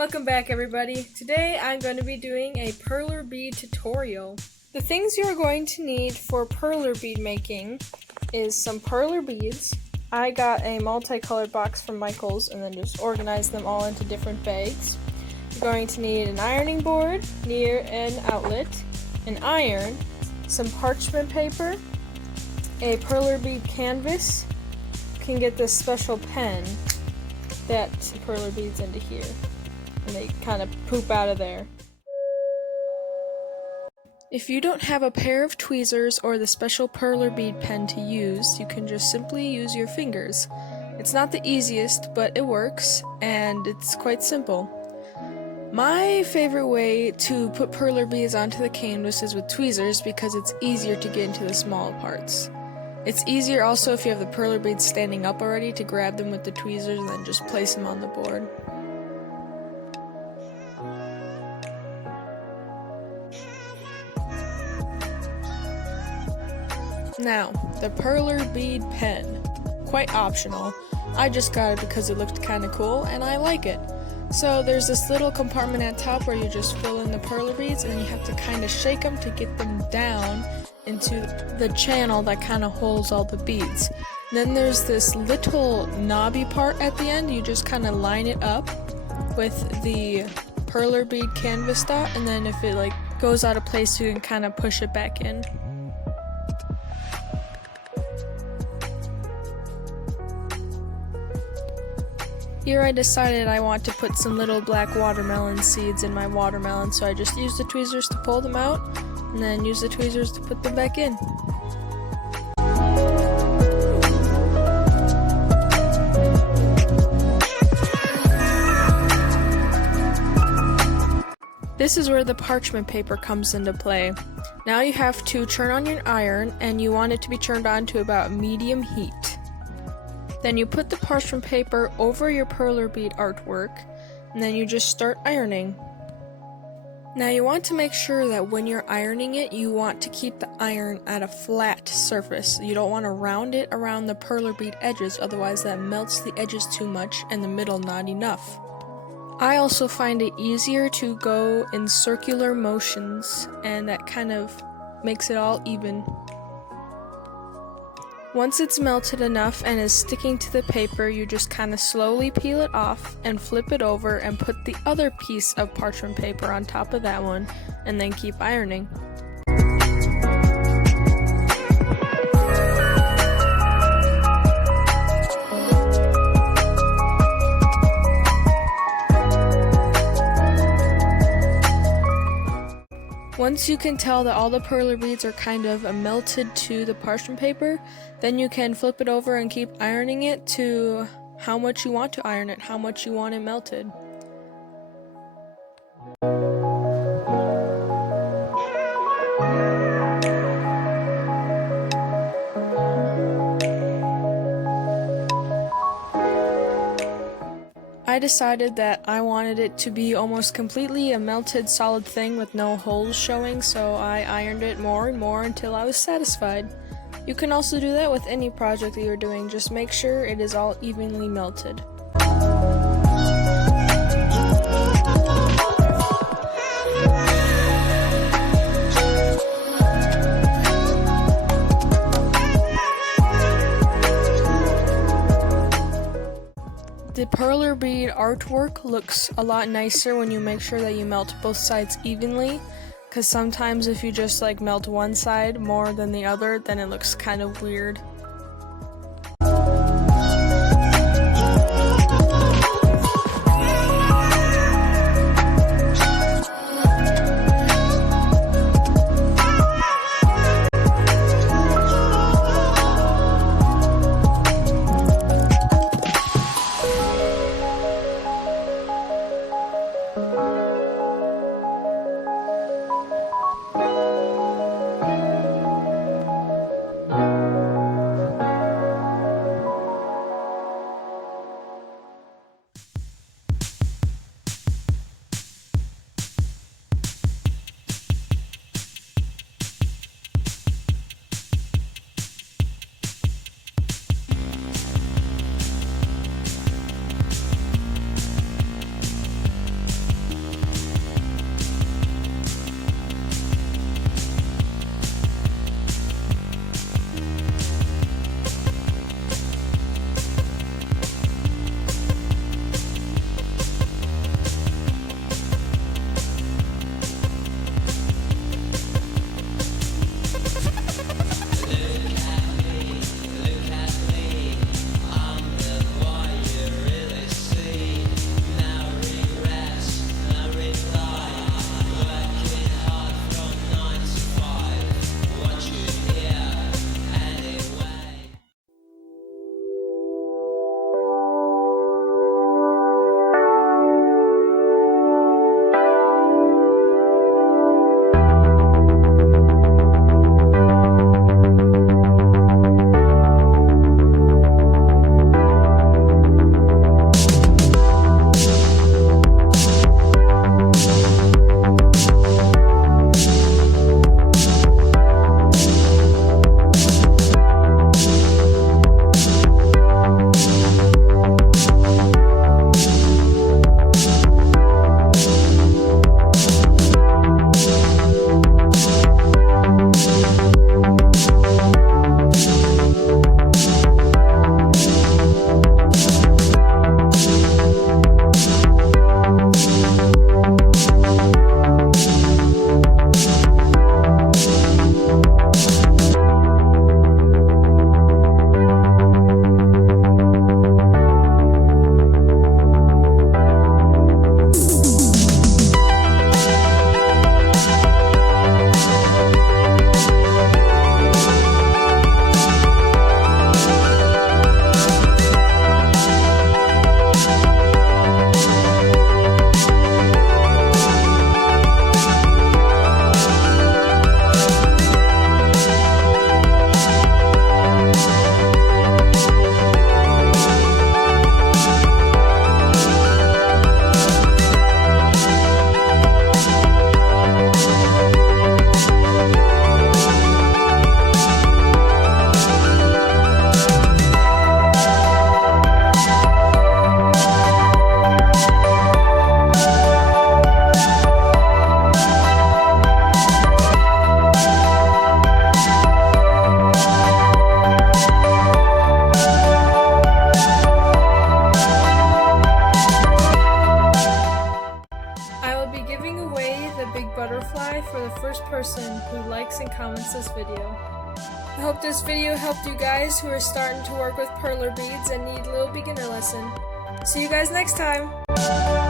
Welcome back, everybody. Today I'm going to be doing a perler bead tutorial. The things you are going to need for perler bead making is some perler beads. I got a multicolored box from Michael's and then just organized them all into different bags. You're going to need an ironing board near an outlet, an iron, some parchment paper, a perler bead canvas. You can get this special pen that perler beads into here, and they kind of poop out of there. If you don't have a pair of tweezers or the special perler bead pen to use, you can just simply use your fingers. It's not the easiest, but it works, and it's quite simple. My favorite way to put perler beads onto the canvas is with tweezers because it's easier to get into the small parts. It's easier also if you have the perler beads standing up already to grab them with the tweezers and then just place them on the board. Now, the perler bead pen. Quite optional. I just got it because it looked kind of cool and I like it. So there's this little compartment at top where you just fill in the perler beads and you have to kind of shake them to get them down into the channel that kind of holds all the beads. Then there's this little knobby part at the end. You just kind of line it up with the perler bead canvas dot, and then if it goes out of place, you can kind of push it back in. Here I decided I want to put some little black watermelon seeds in my watermelon, so I just used the tweezers to pull them out, and then use the tweezers to put them back in. This is where the parchment paper comes into play. Now you have to turn on your iron, and you want it to be turned on to about medium heat. Then you put the parchment paper over your perler bead artwork, and then you just start ironing. Now you want to make sure that when you're ironing it, you want to keep the iron at a flat surface. You don't want to round it around the perler bead edges, otherwise that melts the edges too much and the middle not enough. I also find it easier to go in circular motions, and that kind of makes it all even. Once it's melted enough and is sticking to the paper, you just kind of slowly peel it off and flip it over and put the other piece of parchment paper on top of that one, and then keep ironing. Once you can tell that all the perler beads are kind of melted to the parchment paper, then you can flip it over and keep ironing it to how much you want to iron it, how much you want it melted. I decided that I wanted it to be almost completely a melted solid thing with no holes showing, so I ironed it more and more until I was satisfied. You can also do that with any project that you're doing, just make sure it is all evenly melted. The perler bead artwork looks a lot nicer when you make sure that you melt both sides evenly, because sometimes if you just melt one side more than the other, then it looks kind of weird. butterfly for the first person who likes and comments this video. I hope this video helped you guys who are starting to work with perler beads and need a little beginner lesson. See you guys next time!